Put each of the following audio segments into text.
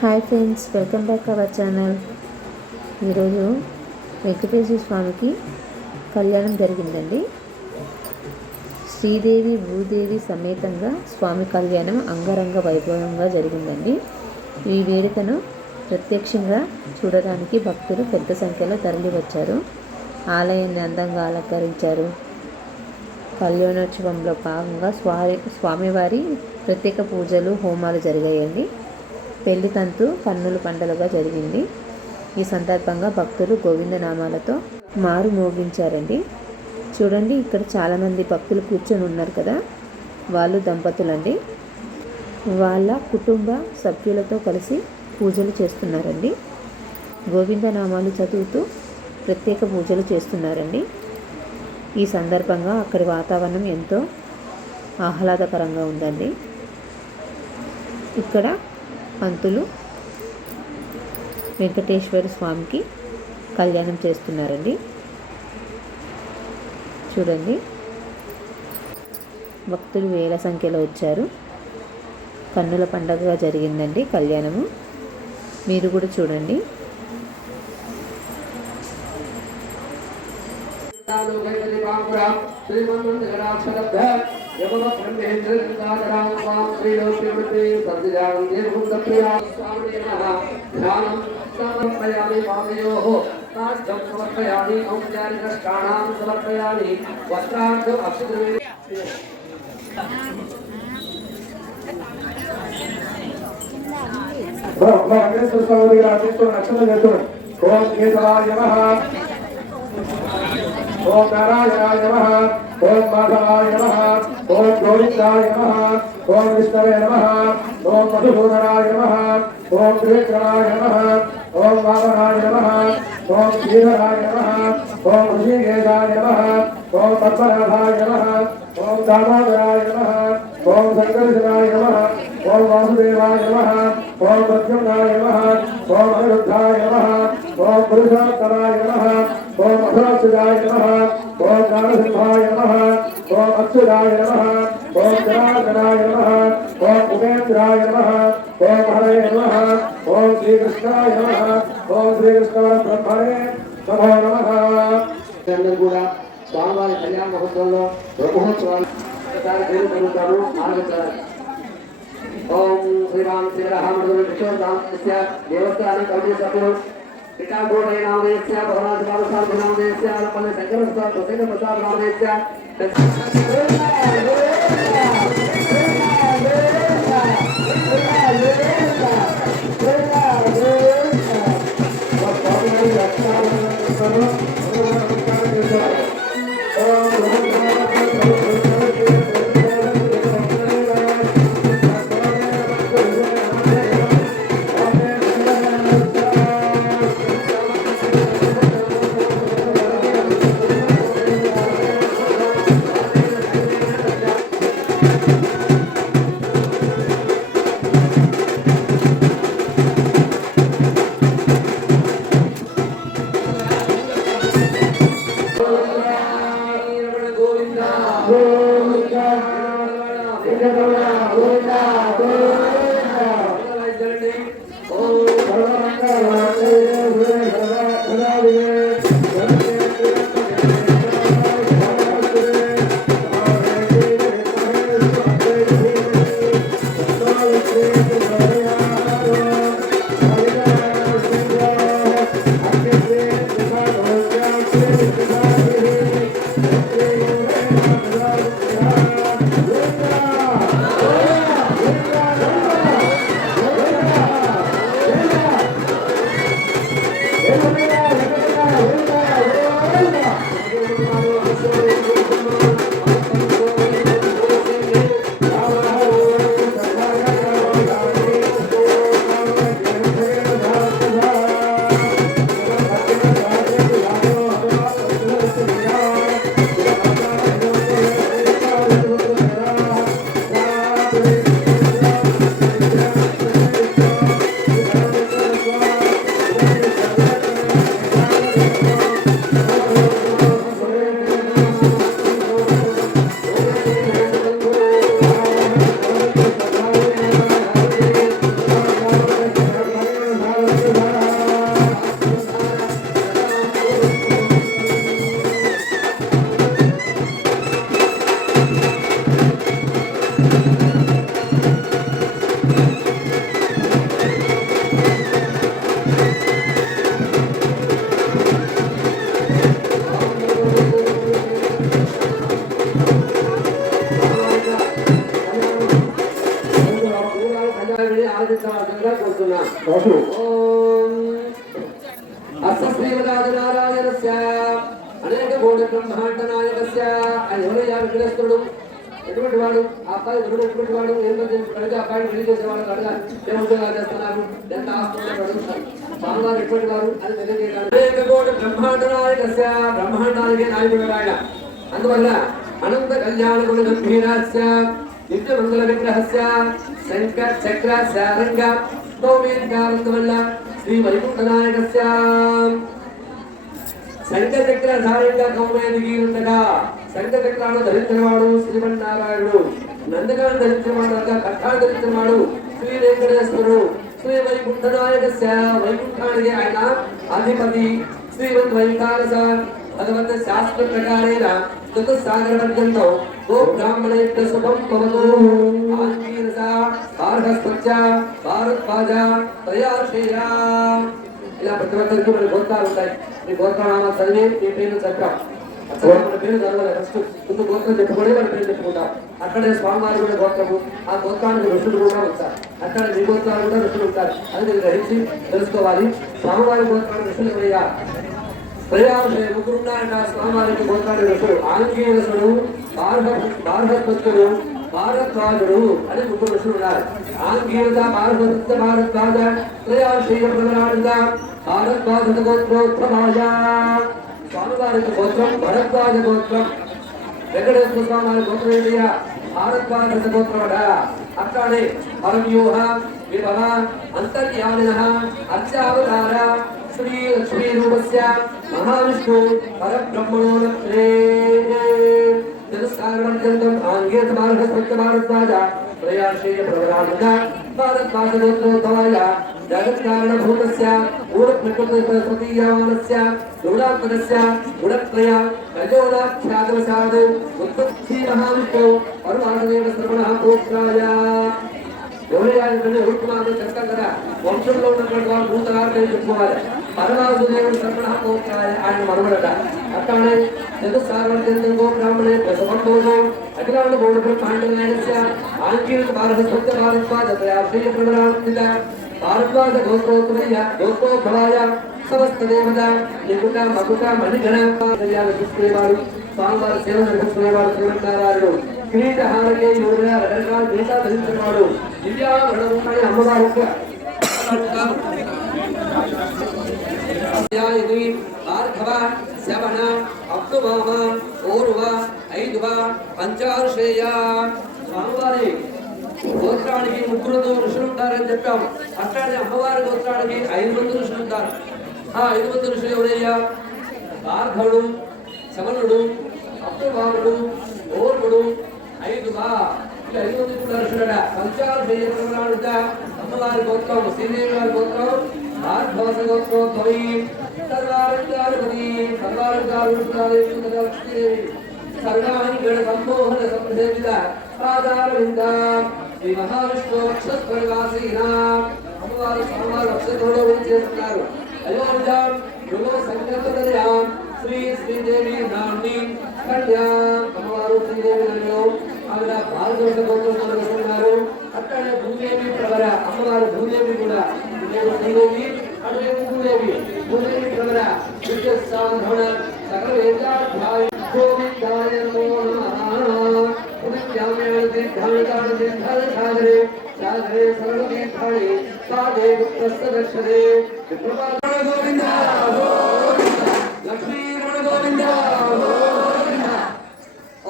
Hi friends, welcome back our channel. ఈరోజు వెంకటేశ్వర స్వామికి కళ్యాణం జరిగిందండి. శ్రీదేవి భూదేవి సమేతంగా స్వామి కళ్యాణం అంగరంగ వైభవంగా జరిగిందండి. ఈ వేడుకను ప్రత్యక్షంగా చూడడానికి భక్తులు పెద్ద సంఖ్యలో తరలి వచ్చారు. ఆలయాన్ని అందంగా అలంకరించారు. కళ్యాణోత్సవంలో భాగంగా స్వామివారి ప్రత్యేక పూజలు, హోమాలు జరిగాయండి. పెళ్లి తంతు కన్నుల పండుగగా జరిగింది. ఈ సందర్భంగా భక్తులు గోవిందనామాలతో మారు మోగించారండి. చూడండి, ఇక్కడ చాలామంది భక్తులు కూర్చొని ఉన్నారు కదా, వాళ్ళు దంపతులండి. వాళ్ళ కుటుంబ సభ్యులతో కలిసి పూజలు చేస్తున్నారండి. గోవిందనామాలు చదువుతూ ప్రత్యేక పూజలు చేస్తున్నారండి. ఈ సందర్భంగా అక్కడి వాతావరణం ఎంతో ఆహ్లాదకరంగా ఉందండి. ఇక్కడ పంతులు వెంకటేశ్వర స్వామికి కళ్యాణం చేస్తున్నారండి. చూడండి, భక్తులు వేల సంఖ్యలో వచ్చారు. కన్నుల పండగగా జరిగిందండి కళ్యాణము. మీరు కూడా చూడండి. ఓం నారాయణాయ నమః, ఓం మాధవాయ నమః, ఓం గోవిందాయ నమః, ఓం విష్ణవే నమః, ఓం మధుసూదనాయ నమః, ఓం త్రివిక్రమాయ నమః, ఓం వామనాయ నమః, ఓం శ్రీధరాయ నమః, ఓం ఋషికేశాయ నమః, ఓం పద్మనాభాయ నమః, ఓం దామోదరాయ నమః, ఓం సంకర్షణాయ నమః, ఓం వాసుదేవాయ నమః, ఓం ప్రద్యుమ్నాయ నమః, ఓం అనిరుద్ధాయ నమః, ఓం పురుషోత్తమాయ నమః, ఓం అధోక్షజాయ నమః, ఓం నారసింహాయ నమః, ఓం అచ్యుతాయ నమః, ఓం జనార్దనాయ నమః, ఓం ఉపేంద్రాయ నమః, ఓం హరయే నమః, ఓం శ్రీకృష్ణాయ నమః, ఓం శ్రీకృష్ణ బ్రహ్మణే నమో నమః. అందరూ కూడా స్వామివారి కళ్యాణ మహోత్సవంలో బ్రహ్మోత్సవాలు జరుగుతారు. ఓం శ్రీరామ్ శ్రీరామృష్ణ దేవస్థానం కమిటీ సభ్యులు పిఠాకోటయ్య నామదేశ్య భవనాథ బాలసారథి నామదేశ్య పల్లె శంకర ప్రసన్న ప్రసాద్ నామదేశ్య చేయవలసిందిగా కోరుతున్నాం. ఓం అశ్వశ్రీమరాజనారాయణస్య అనేక కోటి బ్రహ్మాండ నాయకస్య. ఆయన ఎవరయ్యా విఘ్నేశ్వరుడు? ఎటువంటి వాడు? ఆ అబ్బాయి ఎవరు? ఎటువంటి వాడు? ఏంటంటే అబ్బాయిని పెళ్లి చేసేవాడు కనుక ఏ ఉద్యోగాలు చేస్తున్నారు, ఎంత ఆస్తున్నారు అడుగుతారు. స్వామివారు ఎటువంటి వారు అని తెలియజేయడానికి అనేక కోటి బ్రహ్మాండ నాయకస్య, బ్రహ్మాండానికి నాయకుడు ఆయన. అందువల్ల అనంత కళ్యాణ గుణ గంభీరాస్య నిత్య మంగళ విగ్రహస్య శంఖ చక్ర శారంగ వల్ల శ్రీ వైకుంఠ నాయకస్య శంఖ చక్ర శారంగ కౌమేదికి ఉండగా శంఖ చక్రాలను ధరించినవాడు శ్రీమన్నారాయణుడు, నందకాలను ధరించినవాడు కట్టాలు ధరించినవాడు శ్రీ వెంకటేశ్వరుడు. శ్రీ వైకుంఠ నాయకస్య వైకుంఠానికి ఆయన అధిపతి. శ్రీమద్ వైకుంఠారస భగవత్ శాస్త్ర ప్రకారేణ చతుస్సాగర పర్యంతో గో బ్రాహ్మణేభ్య శుభం భవతు. ఆంగీరస భారతస్పత్య భారద్వాజ త్రయాశేయ. ఇలా ప్రతి ఒక్కరికి మన గోత్రాలు ఉంటాయి. మీ గోత్రనామా చదివి మీ పేరు చక్రం మన పేరు చదవాలి. ఫస్ట్ ముందు గోత్రం చెప్పుకొని మన పేరు చెప్పుకుంటాం. అక్కడే స్వామివారి కూడా గోత్రము, ఆ గోత్రానికి ఋషులు కూడా ఉంటారు. అక్కడ మీ గోత్రాలు కూడా ఋషులు ఉంటారు. అది మీరు గ్రహించి తెలుసుకోవాలి. స్వామివారి గోత్రానికి ఋషులు ఎవరయ్యా? త్రయాశయ ముగ్గురున్నారట స్వామివారికి గోత్రాన్ని ఋషులు. ఆంగీరసుడు, భారతపుత్రుడు, భారద్వాజుడు అని ముగ్గురు ఋషులు ఉన్నారు. ఆంగీరస భారతపుత్ర భారద్వాజ త్రయాశయ ప్రధానంగా భారద్వాజ గోత్రోత్తమాయ. స్వామివారికి గోత్రం భరద్వాజ గోత్రం. వెంకటేశ్వర స్వామి గోత్రం ఏంటయ్యా? భారద్వాజ గోత్రమట. అక్కడే పరవ్యూహ విభవ అంతర్యామిన అర్చావతార శ్రీ లక్ష్మీ రూపస్య మహావిష్ణు పరబ్రహ్మణో లక్ష్మే జనసాగరవర్జంతం ఆంగేత భారత భారద్వాజ త్రయాశేయ ప్రవరాజ భారద్వాజ గోత్రోద్భవాయ జగత్కారణభూతస్య మూఢప్రకృతిస్వతీయమానస్య గుణాత్మకస్య గుణత్రయ రజోనాఖ్యాతవశాద్ ఉత్పత్తి మహావిష్ణు పరమాత్మదేవ శ్రవణః గోత్రాయ. ఎవరైనా ఉత్మానం చెప్తాం కదా, వంశంలో ఉన్నటువంటి వాళ్ళు నూతనార్థం చెప్పుకోవాలి. పరమాత్మదేవుడు శ్రవణః గోత్రాయ ఆయన మనవడట. అట్లానే చతుస్సాగరవర్జంతం గో బ్రాహ్మణే ప్రసవంతోజో అఖిలాండ గౌడ బ్రహ్మాండ నాయకస్య ఆంకీరక భారతస్పత్య భారద్వాజ త్రయాశేయ ప్రవరాన్విత భారద్వాజ గోత్రోత్తమయ్య గోత్రోద్భవాయ సమస్త దేవత నికుట మకుట మణిగణ చూసుకునేవాడు. స్వామివారి సేవ నిర్వహించుకునేవాడు శ్రీమన్నారాయణుడు. కిరీటహారకే యోగా రకరకాల దేశాలు ధరించినవాడు. దివ్యాభరణమున్నాయి అమ్మవారు. భార్గవ శవణ అప్తుమామ ఓర్వ ఐదువ పంచారుషేయ. స్వామివారి గోత్రానికి ముగ్గురు ఋషులు ఉంటారని చెప్పాము. అట్లాంటి అమ్మవారి గోత్రానికి 5 మంది ఋషులు ఉంటారు. ఆ 5 మంది ఋషులు ఎవరయ్యా? భార్గవుడు, శవనుడు, అప్తుమాముడు, ఓర్వుడు, ఐదువా. ఇలా 5 మంది కూడా ఋషులట. పంచారుషేయ ప్రవరాడుట అమ్మవారి గోత్రం. శ్రీదేవి వారి గోత్రం భార్గవ గోత్రోద్భవి. సర్వారంగాధిపతి సర్వారంగాలక్ష్మీదేవి సర్వాణి గణ సంమోహన సంసేవిత పాదారవింద శ్రీ మహావిష్ణు వక్షస్థలవాసీన. అమ్మవారు స్వామివారు వక్షస్థలంలో చేస్తున్నారు. అయోధ్యాం యుగ సంకల్పదయాం శ్రీ శ్రీదేవి నామ్ని కళ్యాణ్. అమ్మవారు శ్రీదేవి నదిలో ఆవిడ భారతదేశ గోత్రంలో వస్తున్నారు. అక్కడే భూదేవి ప్రవర అమ్మవారు. భూదేవి కూడా శ్రీదేవి అటువే భూదేవి. భూదేవి ప్రవర విద్య సాధన సకల వేదాధ్యాయ గోవిందాయ నమో నమః. పుణ్యామేణ తీర్థాని తీర్థాని సాగరే సాగరే సర్వ తీర్థాని సాదే గుప్తస్య దర్శనే. గోవింద లక్ష్మీ గోవింద గోవింద.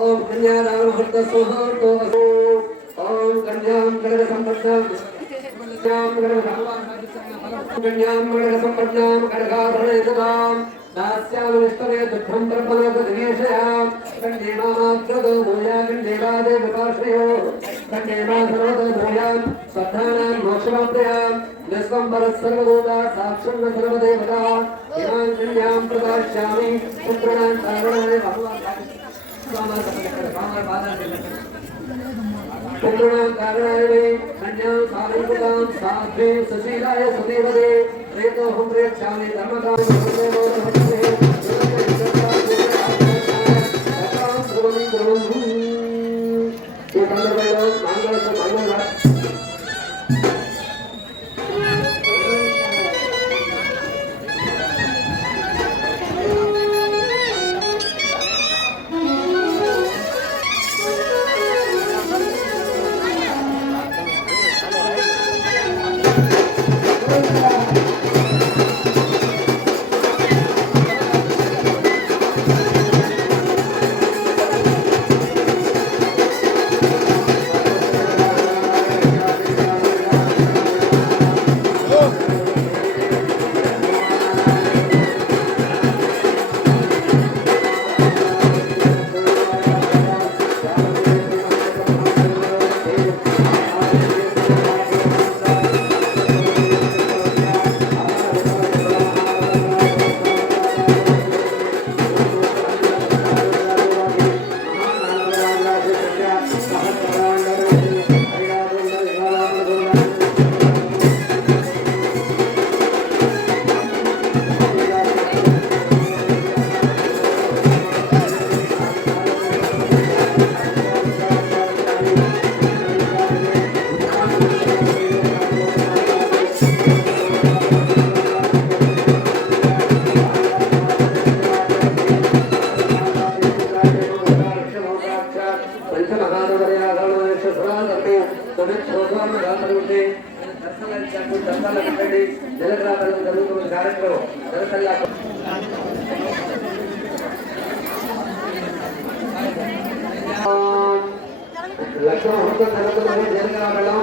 ఓం కన్యాదానముహూర్త సుముహూర్తో అస్తు. ఓం కన్యాం కనక సంపన్నాం కన్యాం కనక సంపన్నాం కనకాభరణేతుకాం దాస్యామి విష్ణవే దుఃఖం బ్రహ్మలోక దినేశయాం. కన్యేమాగ్రదో భూయా కన్యేవాదే విపాశ్రయో కన్యేమా సర్వదో భూయాం స్వధానాం మోక్షమాప్రయాం. నిస్వంబరః సర్వదూతా సాక్షం సర్వదేవతా ఇమాం కన్యాం ప్రదాస్యామి పుత్రాణాం సర్వణాయ భగవాన్ పుత్రాణాం కారణాయ కన్యాం సారంగుతాం సాధ్వీం సుశీలాయ సుదేవదే ప్రేతోహం ప్రేక్షామి ధర్మకాం సుదేవో భక్తే ఈ సందర్భంలో చేయండి. జలగ్రామం జరుగుతున్న కార్యక్రమం జలసల్లా లక్ష్మణ మహోత్సవం జరుగుతున్నది. జలగ్రామం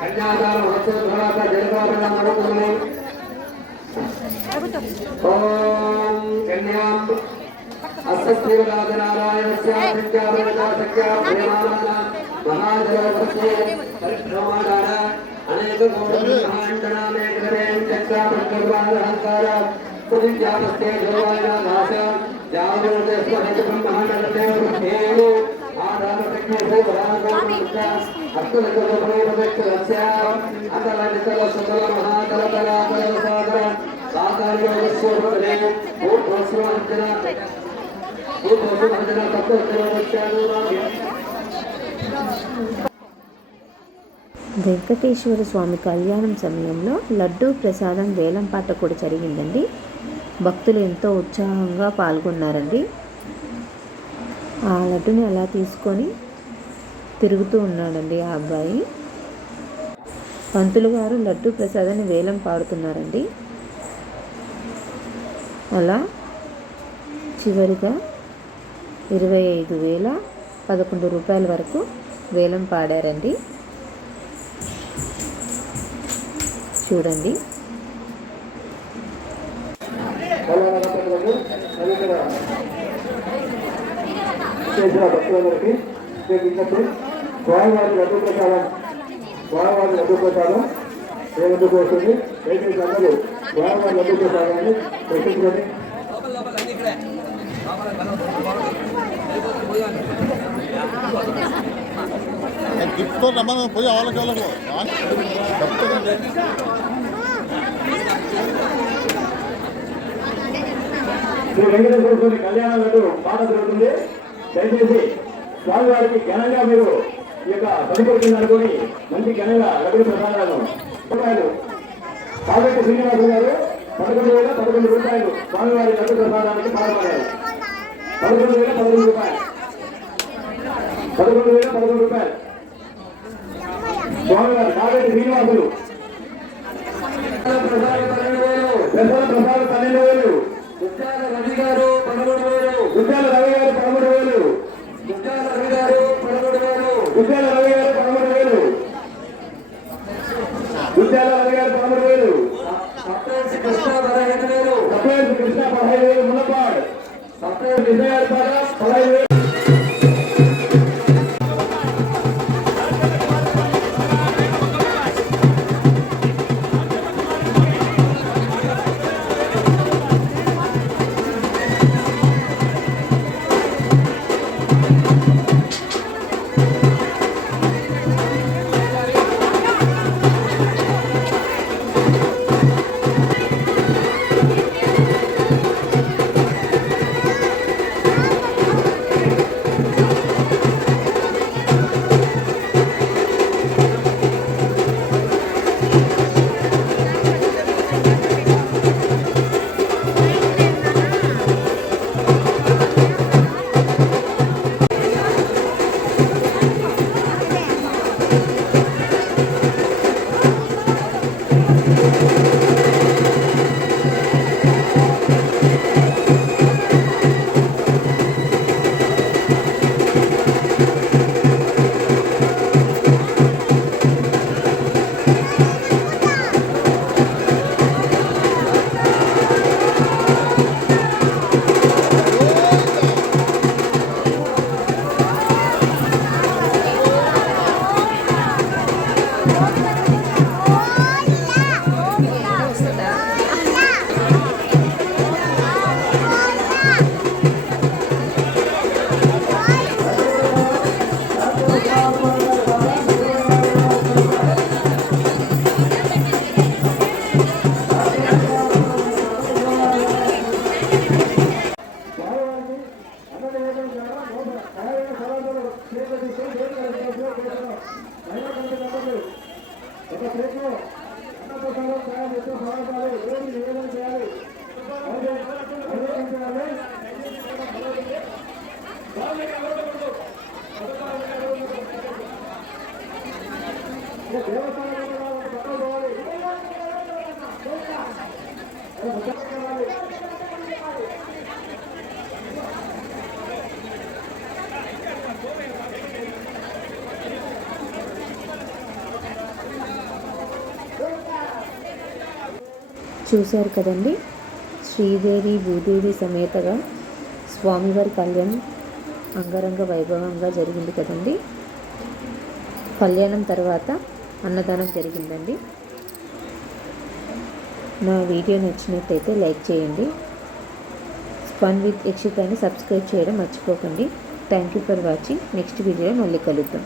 కన్యాదాన మహోత్సవం తర్వాత జలగ్రామం జరుగుతున్నది. ఓం కన్యాం అస్సీవరాజనారాయణస్య సంఖ్యాపరిణాశక్త్యా ప్రేమానంద మహాజలవత్సే పరిక్రమాదాన అనేక కోణాంతనానేకరేం చక్రాపరికర్వాదహంకార పుదిజాపస్తే జోవాయనాశ జాగృతే స్వహేత బ్రహ్మాండతే వృద్ధేయో ఆరామతజ్ఞో వరాగోముక్త అష్టలక్షోపరేపదక్షరస్య అతలనితల సకల మహాతలతలాతలసాగర సాకార్యోగస్వరూపే భూతోస్వాంజన వెంకటేశ్వర స్వామి కళ్యాణం సమయంలో లడ్డూ ప్రసాదం వేలంపాట కూడా జరిగిందండి. భక్తులు ఎంతో ఉత్సాహంగా పాల్గొన్నారండి. ఆ లడ్డుని అలా తీసుకొని తిరుగుతూ ఉన్నాడండి ఆ అబ్బాయి. పంతులు గారు లడ్డూ ప్రసాదాన్ని వేలం పాడుతున్నారండి. అలా చివరిగా 25,011 రూపాయల వరకు వేలం పాడారండి. చూడండి. భక్తులందరికీ స్వామివారి లడ్డు ప్రసాదం ఏ ముందుకు వస్తుంది. దయచేసి అందరూ స్వామివారి లడ్డు ప్రసాదాన్ని ప్రశ్నించండి. గిఫ్ట్తో రమ్మని పోయి వాళ్ళకి శ్రీ వెంకటేశ్వర స్వామి కళ్యాణ లడ్డు పాట జరుగుతుంది. దయచేసి స్వామివారికి ఘనంగా మీరు ఈ యొక్క సదుపరిచింది అనుకుని మంచి ఘనంగా లడ్డు ప్రసాదాలను రూపాయలు కాబట్టి శ్రీనివాసు గారు 11,011 రూపాయలు స్వామివారి లడ్డు ప్రసాదానికి పాల్పడారు. 11,011 రూపాయలు 11,011 రూపాయలు స్వామివారి కాబట్టి శ్రీనివాసులు ప్రసాద 12,000 గుజ్జాల రవి గారు 13,000 గుజ్జాల రవి గారు 13,000 గుజ్జాల రవి గారు 13,000 గుజ్జాల రవి గారు 13,000 గుజ్జాల రవి గారు 13,000 సప్తేసి కృష్ణ 15,000 సప్తేసి కృష్ణ 15,000 మునపాడు సప్తేసి కృష్ణ గారి పాట 15,000. దేవస్థానం చూశారు కదండి, శ్రీదేవి భూదేవి సమేతగా స్వామివారి కళ్యాణం అంగరంగ వైభవంగా జరిగింది కదండి. కళ్యాణం తర్వాత అన్నదానం జరిగిందండి. నా వీడియో నచ్చినట్టయితే లైక్ చేయండి. ఫన్ విత్ యక్షితాని సబ్స్క్రైబ్ చేయడం మర్చిపోకండి. Thank you for watching. Next వీడియోలో మళ్ళీ కలుద్దాం.